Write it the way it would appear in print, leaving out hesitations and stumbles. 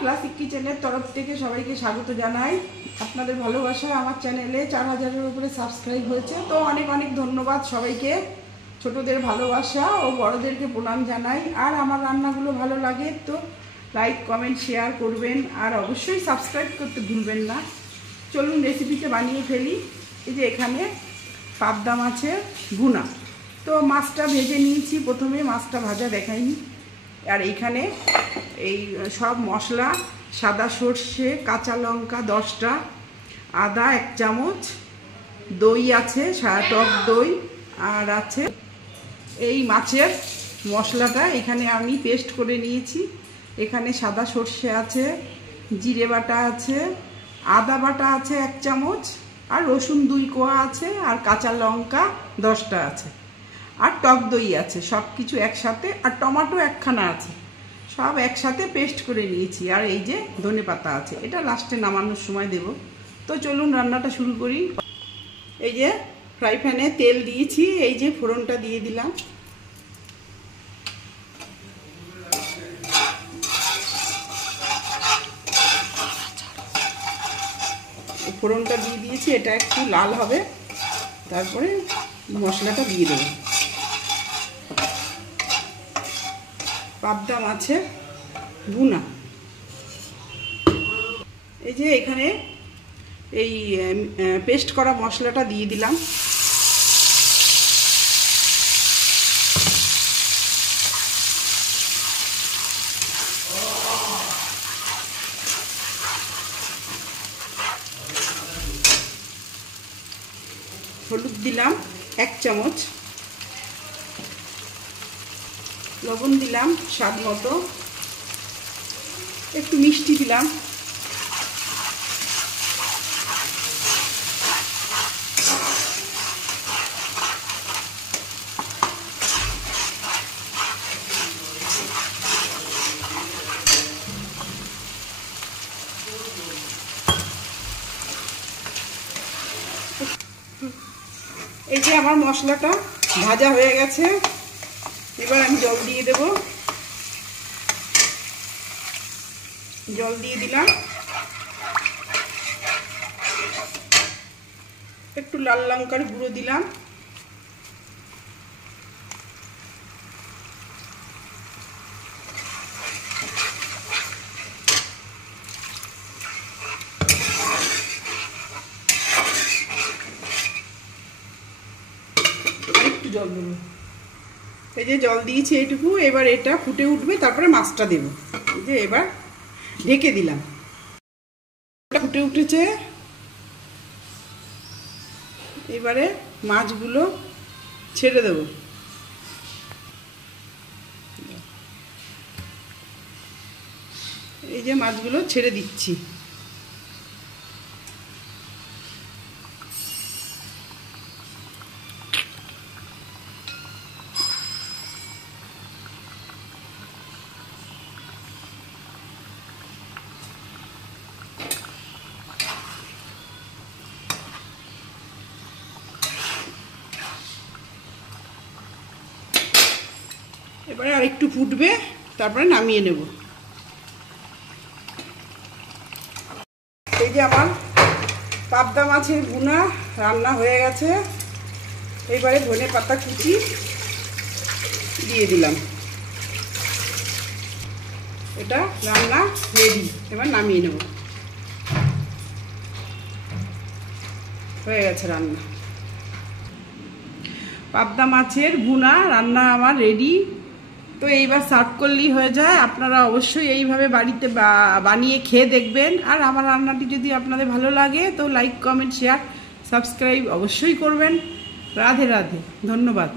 Classic কিচেনের তরফ থেকে সবাইকে স্বাগত জানাই। আপনাদের ভালোবাসা আমার চ্যানেলে 4000-এর উপরে সাবস্ক্রাইব হয়েছে, তো অনেক অনেক ধন্যবাদ সবাইকে। ছোটদের ভালোবাসা ও বড়দেরকে প্রণাম জানাই। আর আমার রান্নাগুলো ভালো লাগে তো লাইক কমেন্ট শেয়ার করবেন, আর অবশ্যই সাবস্ক্রাইব করতে ভুলবেন না। চলুন রেসিপিটা বানিয়ে ফেলি। এই যে এখানে পাবদা মাছের ভুনা, তো মাছটা ভেজে নিয়েছি। প্রথমে মাছটা ভাজা দেখাইনি। আর এইখানে এই সব মশলা, সাদা সর্ষে, কাঁচা লঙ্কা 10টা, আদা 1 চামচ, দই আছে, টক দই, আর আছে এই মাছের মশলাটা এখানে আমি পেস্ট করে নিয়েছি। এখানে সাদা সর্ষে আছে, জিরে বাটা আছে, আদা বাটা আছে 1 চামচ, আর রসুন 2 কোয়া আছে, আর কাঁচা লঙ্কা 10টা আছে, আর টক দই আছে। সব কিছু একসাথে, আর টমেটো 1খানা আছে, সব একসাথে পেস্ট করে নিয়েছি। আর এই যে ধনেপাতা আছে, এটা লাস্টে নামানোর সময় দেব। তো চলুন রান্নাটা শুরু করি। এই যে ফ্রাই প্যানে তেল দিয়েছি, এই যে ফোড়নটা দিয়ে দিলাম। ফোড়নটা দিয়ে দিয়েছি, এটা একটু লাল হবে, তারপরে মশলাটা দিয়ে দেবো। পাবদা মাছের ভুনা। এই যে এখানে এই পেস্ট করা মশলাটা দিয়ে দিলাম। হলুদ দিলাম 1 চামচ, লবণ দিলাম স্বাদ মতো, একটু মিষ্টি দিলাম, এই যে আমার মশলাটা ভাজা হয়ে গেছে। এবার আমি জল দিয়ে দেব। জল দিয়ে দিলাম, একটু লাল লঙ্কার গুঁড়ো দিলাম, একটু জল দেবো। এই যে জল দিয়েছি এইটুকু। এবার এটা ফুটে উঠবে, তারপরে মাছটা দেব। এই যে এবার ঢেকে দিলাম। এটা ফুটে উঠেছে, এবারে মাছগুলো ছেড়ে দেব। এই যে মাছগুলো ছেড়ে দিচ্ছি। এবারে আর একটু ফুটবে, তারপরে নামিয়ে নেব। এই যে আমার পাবদা মাছের ভুনা রান্না হয়ে গেছে। এবারে ধনেপাতা কুচি দিয়ে দিলাম। এটা রান্না রেডি, এবার নামিয়ে নেব। হয়ে গেছে রান্না। পাবদা মাছের ভুনা রান্না আমার রেডি। তো এইবার সার্ভ করলেই হয়ে যায়। আপনারা অবশ্যই এইভাবে বাড়িতে বানিয়ে খেয়ে দেখবেন। আর আমার রান্নাটি যদি আপনাদের ভালো লাগে তো লাইক কমেন্ট শেয়ার সাবস্ক্রাইব অবশ্যই করবেন। রাধে রাধে, ধন্যবাদ।